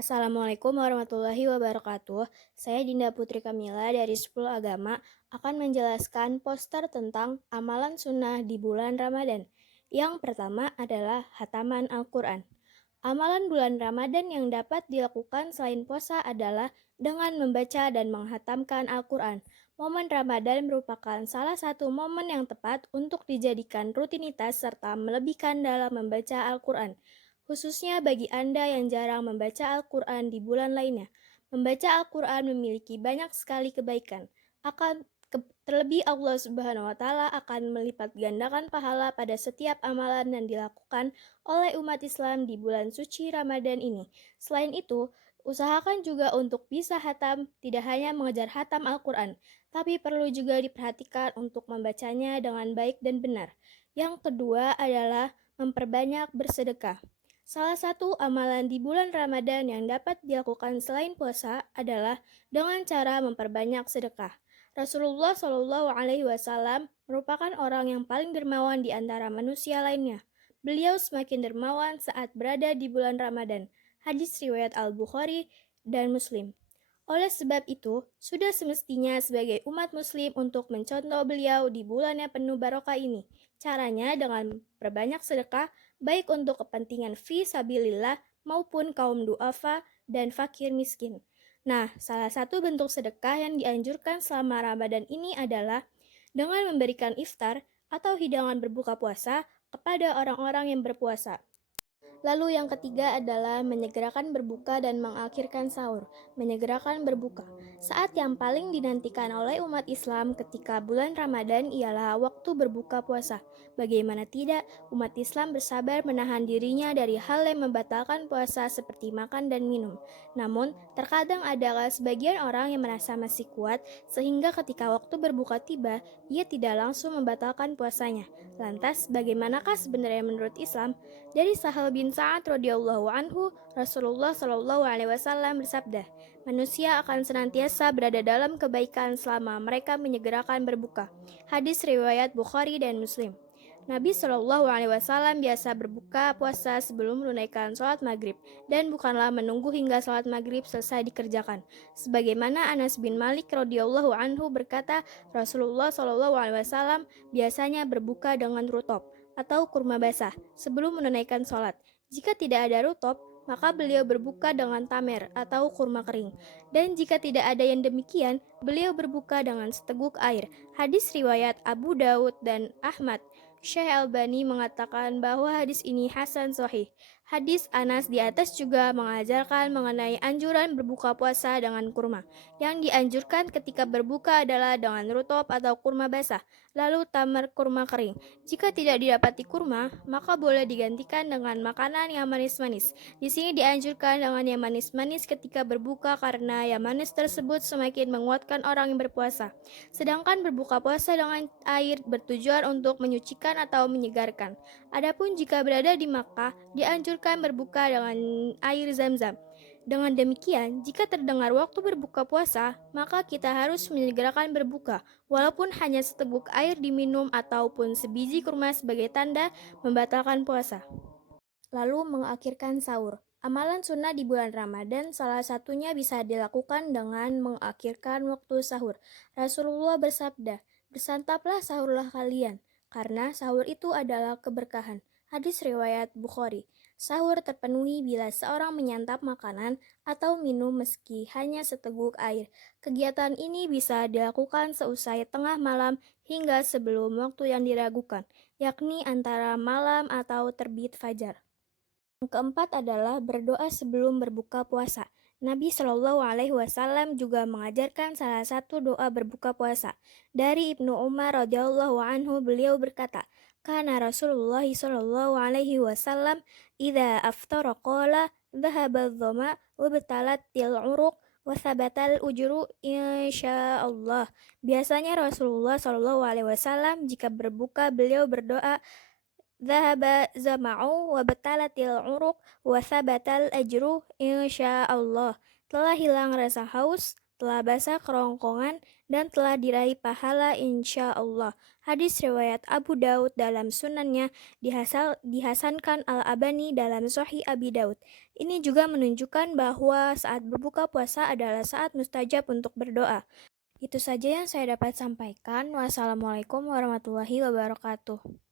Assalamualaikum warahmatullahi wabarakatuh. Saya Dinda Putri Kamila dari 10 Agama akan menjelaskan poster tentang amalan sunnah di bulan Ramadan. Yang pertama adalah hataman Al-Quran. Amalan bulan Ramadan yang dapat dilakukan selain puasa adalah dengan membaca dan menghatamkan Al-Quran. Momen Ramadan merupakan salah satu momen yang tepat untuk dijadikan rutinitas serta melebihkan dalam membaca Al-Quran. Khususnya bagi Anda yang jarang membaca Al-Quran di bulan lainnya. Membaca Al-Quran memiliki banyak sekali kebaikan. Terlebih Allah Subhanahu wa Ta'ala akan melipat gandakan pahala pada setiap amalan yang dilakukan oleh umat Islam di bulan suci Ramadan ini. Selain itu, usahakan juga untuk bisa hatam, tidak hanya mengejar hatam Al-Quran, tapi perlu juga diperhatikan untuk membacanya dengan baik dan benar. Yang kedua adalah memperbanyak bersedekah. Salah satu amalan di bulan Ramadan yang dapat dilakukan selain puasa adalah dengan cara memperbanyak sedekah. Rasulullah Shallallahu Alaihi Wasallam merupakan orang yang paling dermawan di antara manusia lainnya. Beliau semakin dermawan saat berada di bulan Ramadan. Hadis riwayat Al-Bukhari dan Muslim. Oleh sebab itu, sudah semestinya sebagai umat muslim untuk mencontoh beliau di bulan yang penuh barokah ini. Caranya dengan perbanyak sedekah, baik untuk kepentingan fi sabilillah maupun kaum duafa dan fakir miskin. Nah, salah satu bentuk sedekah yang dianjurkan selama Ramadan ini adalah dengan memberikan iftar atau hidangan berbuka puasa kepada orang-orang yang berpuasa. Lalu yang ketiga adalah menyegerakan berbuka dan mengakhirkan sahur. Menyegerakan berbuka. Saat yang paling dinantikan oleh umat Islam ketika bulan Ramadan ialah waktu berbuka puasa. Bagaimana tidak, umat Islam bersabar menahan dirinya dari hal yang membatalkan puasa seperti makan dan minum. Namun, terkadang adalah sebagian orang yang merasa masih kuat sehingga ketika waktu berbuka tiba, ia tidak langsung membatalkan puasanya. Lantas, bagaimanakah sebenarnya menurut Islam? Dari Sahal bin Sa'ad radhiyallahu anhu, Rasulullah shallallahu alaihi wasallam bersabda, manusia akan senantiasa berada dalam kebaikan selama mereka menyegerakan berbuka. Hadis riwayat Bukhari dan Muslim. Nabi Shallallahu Alaihi Wasallam biasa berbuka puasa sebelum menunaikan sholat maghrib dan bukanlah menunggu hingga sholat maghrib selesai dikerjakan. Sebagaimana Anas bin Malik radhiyallahu anhu berkata, Rasulullah Shallallahu Alaihi Wasallam biasanya berbuka dengan rutop atau kurma basah sebelum menunaikan sholat. Jika tidak ada rutop, maka beliau berbuka dengan tamer atau kurma kering. Dan jika tidak ada yang demikian, beliau berbuka dengan seteguk air. Hadis riwayat Abu Daud dan Ahmad. Syekh Albani mengatakan bahwa hadis ini hasan sahih. Hadis Anas di atas juga mengajarkan mengenai anjuran berbuka puasa dengan kurma. Yang dianjurkan ketika berbuka adalah dengan rutop atau kurma basah, lalu tamar kurma kering. Jika tidak didapati kurma, maka boleh digantikan dengan makanan yang manis-manis. Di sini dianjurkan dengan yang manis-manis ketika berbuka karena yang manis tersebut semakin menguatkan orang yang berpuasa. Sedangkan berbuka puasa dengan air bertujuan untuk menyucikan atau menyegarkan. Adapun jika berada di Makkah, dianjurkan berbuka dengan air Zam-Zam. Dengan demikian, jika terdengar waktu berbuka puasa, maka kita harus menyegerakan berbuka, walaupun hanya seteguk air diminum ataupun sebiji kurma sebagai tanda membatalkan puasa. Lalu mengakhirkan sahur. Amalan sunnah di bulan Ramadan salah satunya bisa dilakukan dengan mengakhirkan waktu sahur. Rasulullah bersabda, bersantaplah sahurlah kalian, karena sahur itu adalah keberkahan. Hadis riwayat Bukhari. Sahur terpenuhi bila seorang menyantap makanan atau minum meski hanya seteguk air. Kegiatan ini bisa dilakukan seusai tengah malam hingga sebelum waktu yang diragukan, yakni antara malam atau terbit fajar. Yang keempat adalah berdoa sebelum berbuka puasa. Nabi Shallallahu Alaihi Wasallam juga mengajarkan salah satu doa berbuka puasa. Dari Ibnu Umar radhiyallahu anhu beliau berkata, "Kana Rasulullah Shallallahu Alaihi Wasallam idza aftara qala dhahaba adh-dhama wa batalat uruq wa thabatal ujru insyaallah." Biasanya Rasulullah Shallallahu Alaihi Wasallam jika berbuka beliau berdoa, Dhahaba zama'u wa batalatil uruq wa thabatal ajru insyaallah. Telah hilang rasa haus, telah basah kerongkongan, dan telah diraih pahala insya Allah. Hadis riwayat Abu Daud dalam sunannya dihasankan Al-Albani dalam Sahih Abi Daud. Ini juga menunjukkan bahwa saat berbuka puasa adalah saat mustajab untuk berdoa. Itu saja yang saya dapat sampaikan. Wassalamualaikum warahmatullahi wabarakatuh.